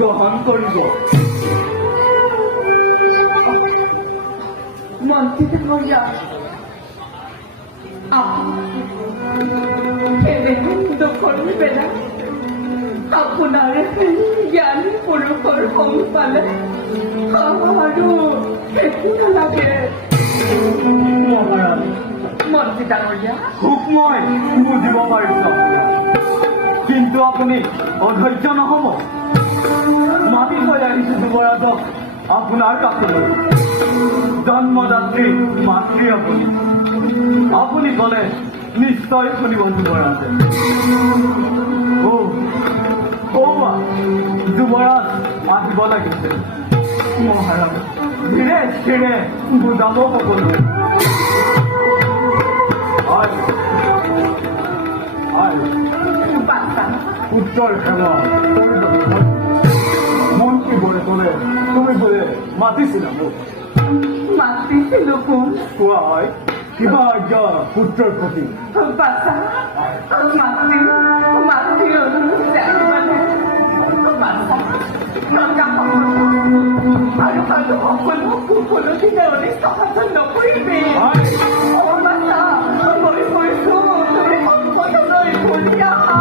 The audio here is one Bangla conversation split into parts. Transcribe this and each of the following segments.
গ্রহণ করিব। মন্ত্রীতে হইয়া দুঃখ নিবে না, আপনার জ্ঞান পুরুষর হং পালে আমারও একটু লাগে। মন্ত্রী ডাঙরিয়া সুখময় বুঝিব পাৰিছো, কিন্তু আপুনি অধৈৰ্য নহব। মাতি থৈ আহিছো যুৱৰাজক আপোনাৰ কাষলৈ। জন্মদাত্ৰী মাতৃ আপুনি, আপুনি ক'লে নিশ্চয় শুনিব যুৱৰাজে। যুৱৰাজ মাতিব লাগিছিল। মহাৰাজ ধীৰে স্থিৰে বুজাব সকলো। উত্তর খেলা মন্ত্রী বলে তোলে, তুমি বলে মাতিছিল মাতিছিল কোন কোয়াই কিবা আজ্ঞা পুত্রের প্রতি বাচ্চা মাতি মাতি আৰু সকলো সকলো দিনে অনেক সহায় নকৰিবি। বাচ্চা মই কৈছো তুমি সকলোলৈ ঘূৰি আহা।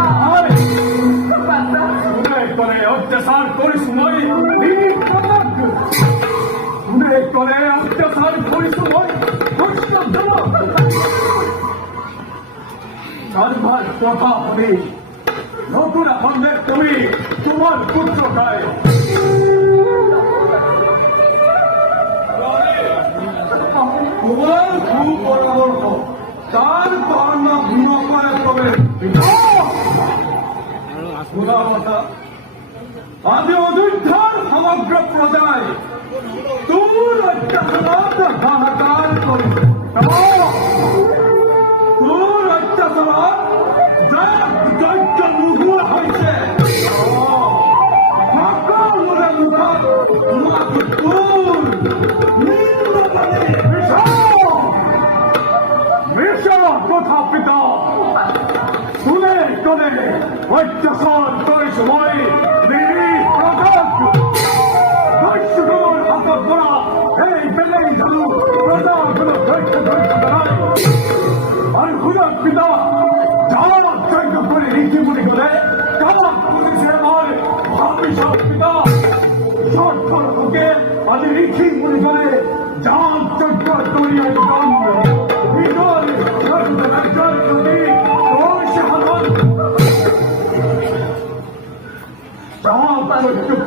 অত্যাচার করিস মই, তুমি করে অত্যাচার করিস মই। সর্বার কথা হবে নতুন খন্ডের তুমি তোমার পুত্রটায় তোমার সুপরামর্শ তার কর্ম ভিন্ন করে তবে আদি অযোধ্যার সমগ্র প্রজায় তোর অত্যাচার হাহাকার করে, তোর অত্যাচার যজ্ঞ মুহুর হয়েছে। সকলের মুখত কথা পিতা শুনে তোলে অত্যাচার করিস মই পিতা যাওয়ার যজ্ঞ করে রীতি মনে করে কেমন করেছে আমার ভবিষ্যৎ পিতা সরকারকে আমি রীতি মনে করে যাওয়ার যজ্ঞ করিয়া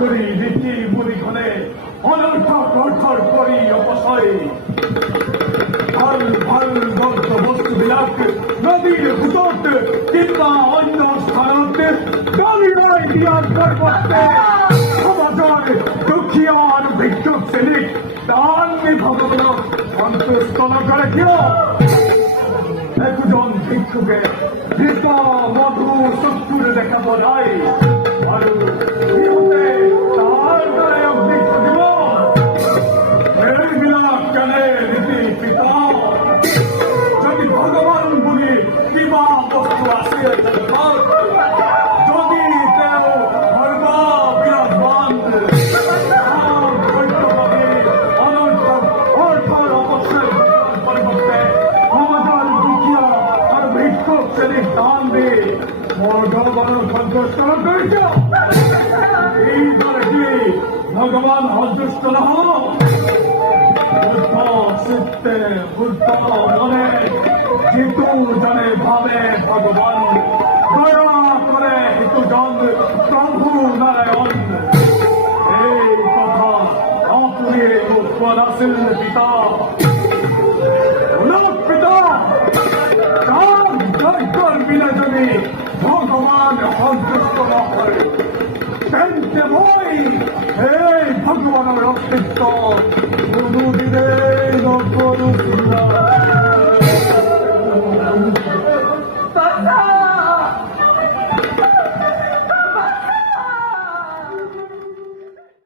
করি রীতি মনে করে অনর্থ প্রখর করি অপচয় ভাল ভাল বদ্ধ বস্তু বিলাক নদীর ভূতত কিংবা অন্য স্থানত কালিমায় দিয়ার পরিবর্তে সমাজের দুঃখীয় আর ভিক্ষুক শ্রেণী দান ভগবানক সন্তুষ্ট নকরে কিয় একজন ভিক্ষুকে ঘৃত মধু শত্রুরে দেখাব নাই আৰু তার দ্বারা অভিযুক্ত দিব এইবিলাক কেনে নীতি পিতা যদি ভগবান বুলি কিবা বস্তু আছে যদি তেওঁ সৰ্ব বিৰাজমান অৰ্থৰ অপচয় পৰিৱৰ্তে সমাজৰ দুখীয়া আৰু ভিক্ষুক শ্ৰেণীক দান দি মোৰ ভগৱানক সন্তুষ্ট কৰি এই দলে কি ভগবান সন্তুষ্ট নহব বুদ্ধ চিত্তে বুদ্ধ মনে যিটো জনে ভাবে ভগবান দয়া করে হিতুজন প্রভু নারায়ণ এই কথা অপুরে উৎপল আছিল পিতা পিতা যজ্ঞর বিনা যদি ভগবান সন্তুষ্ট নয় তেন্তে মই এই ভগবানের অস্তিত্ব কোনোদিনে নকৰো